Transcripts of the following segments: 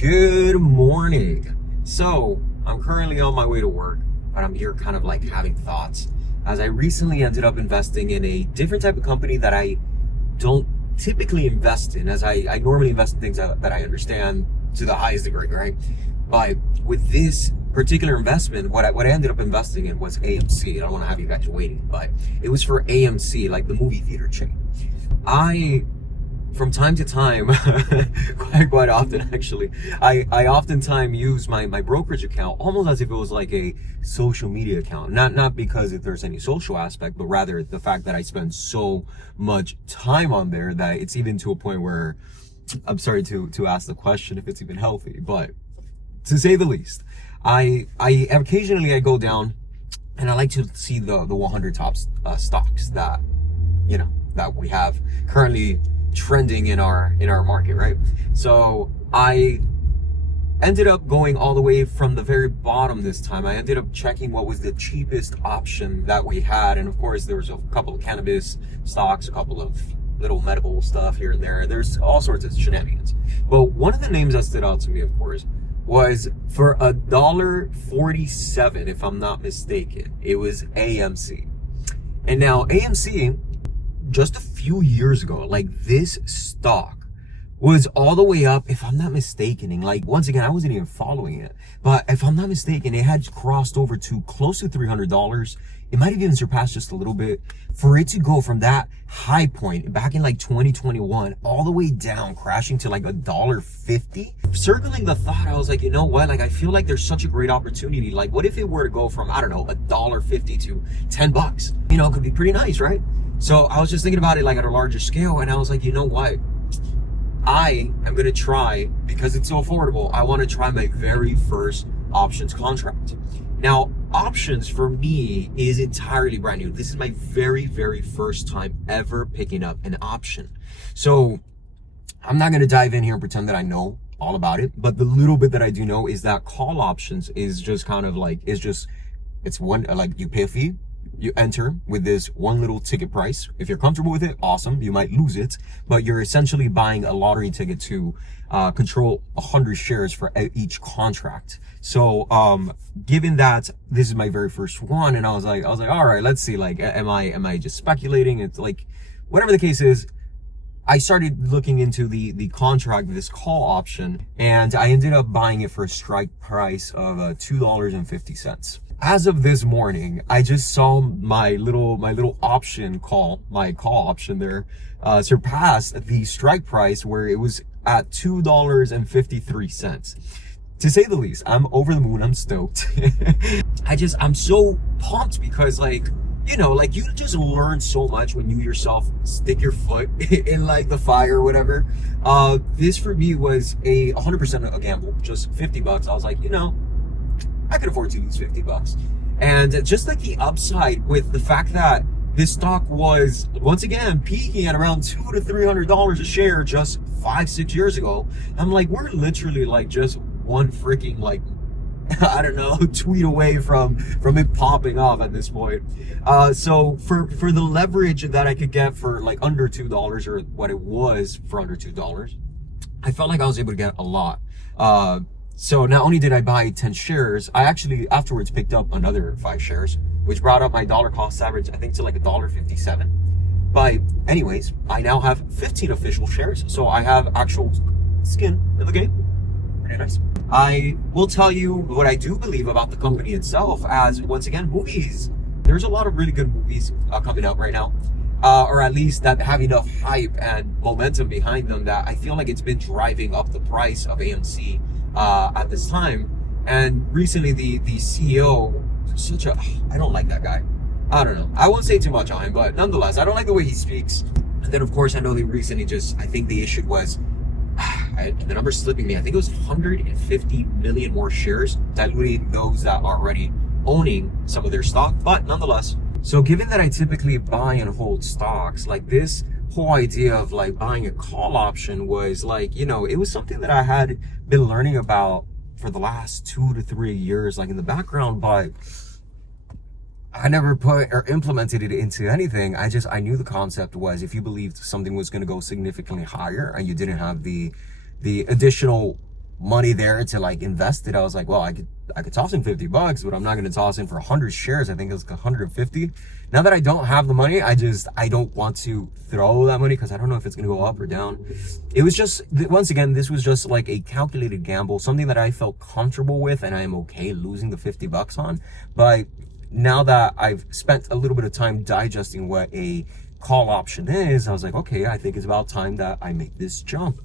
Good morning. So I'm currently on my way to work, but I'm here kind of like having thoughts as I recently ended up investing in a different type of company that I don't typically invest in, as I normally invest in things that I understand to the highest degree, right? But with this particular investment, what I ended up investing in was AMC. I don't want to have you guys waiting, but it was for AMC, like the movie theater chain. From time to time, quite often actually, I oftentimes use my brokerage account almost as if it was like a social media account. Not because if there's any social aspect, but rather the fact that I spend so much time on there that it's even to a point where I'm sorry to ask the question if it's even healthy, but to say the least, I occasionally I go down and I like to see the 100 top stocks that that we have currently trending in our market, right? So I ended up going all the way from the very bottom this time. I ended up checking what was the cheapest option that we had, and of course there was a couple of cannabis stocks, a couple of little medical stuff here and there. There's all sorts of shenanigans, but one of the names that stood out to me, of course, was for $1.47, if I'm not mistaken. It was AMC. And now AMC, just a few years ago, like, this stock was all the way up, if I'm not mistaken, and like, once again, I wasn't even following it, but if I'm not mistaken, it had crossed over to close to $300. It might have even surpassed just a little bit. For it to go from that high point back in like 2021 all the way down, crashing to like $1.50, circling the thought, I was like, you know what, like, I feel like there's such a great opportunity. Like, what if it were to go from, I don't know, $1.50 to $10? It could be pretty nice, right? So I was just thinking about it like at a larger scale, and I was like, you know what? I am going to try, because it's so affordable, I want to try my very first options contract. Now, options for me is entirely brand new. This is my very, very first time ever picking up an option. So I'm not going to dive in here and pretend that I know all about it, but the little bit that I do know is that call options is just kind of like, it's one, like, you pay a fee. You enter with this one little ticket price. If you're comfortable with it, awesome. You might lose it, but you're essentially buying a lottery ticket to control 100 shares for each contract. So given that this is my very first one, and I was like, all right, let's see, like, am I just speculating? It's like, whatever the case is, I started looking into the contract, this call option, and I ended up buying it for a strike price of $2.50. As of this morning, I just saw my little option call, my call option there, surpass the strike price, where it was at $2.53. To say the least, I'm over the moon. I'm stoked. I'm so pumped because, like, you just learn so much when you yourself stick your foot in like the fire or whatever. This for me was a 100% a gamble, just $50. I was like, I could afford to lose $50. And just like the upside with the fact that this stock was, once again, peaking at around $200 to $300 a share just 5-6 years ago. I'm like, we're literally like just one freaking, like, I don't know, tweet away from it popping off at this point. So for the leverage that I could get for like under $2, or what it was for under $2, I felt like I was able to get a lot. So not only did I buy 10 shares, I actually afterwards picked up another 5 shares, which brought up my dollar cost average, I think, to like $1.57. But anyways, I now have 15 official shares, so I have actual skin in the game. Pretty nice. I will tell you what I do believe about the company itself, as, once again, movies. There's a lot of really good movies coming out right now. Or at least that have enough hype and momentum behind them that I feel like it's been driving up the price of AMC at this time. And recently the CEO, I don't like that guy. I don't know. I won't say too much on him, but nonetheless, I don't like the way he speaks. And then, of course, I know they recently I think the issue was, the number's slipping me, I think it was 150 million more shares, diluting those that are already owning some of their stock, but nonetheless. So given that I typically buy and hold stocks, like, this whole idea of like buying a call option was like, it was something that I had been learning about for the last 2 to 3 years, like in the background, but I never put or implemented it into anything. I knew the concept was, if you believed something was going to go significantly higher and you didn't have the additional money there to like invest it. I was like, well, I could toss in $50, but I'm not going to toss in for 100 shares. I think it's 150. Now that I don't have the money, I don't want to throw that money because I don't know if it's going to go up or down. It was just, once again, this was just like a calculated gamble, something that I felt comfortable with and I am okay losing the $50 on. But now that I've spent a little bit of time digesting what a call option is, I was like, okay, I think it's about time that I make this jump.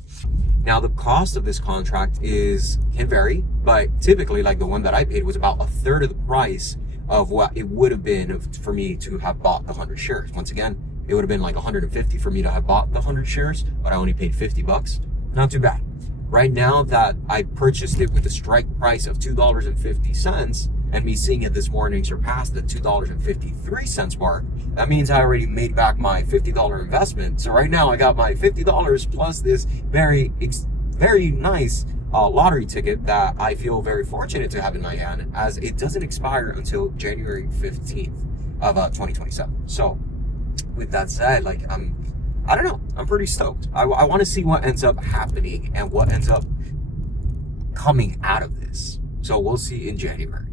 Now, the cost of this contract can vary, but typically, like the one that I paid was about a third of the price of what it would have been for me to have bought the 100 shares. Once again, it would have been like 150 for me to have bought the 100 shares, but I only paid $50. Not too bad. Right now that I purchased it with a strike price of $2.50, and me seeing it this morning surpass the $2.53 mark, that means I already made back my $50 investment. So right now I got my $50 plus this very nice lottery ticket that I feel very fortunate to have in my hand, as it doesn't expire until January 15th of 2027. So with that said, like I don't know, I'm pretty stoked. I want to see what ends up happening and what ends up coming out of this. So we'll see in January.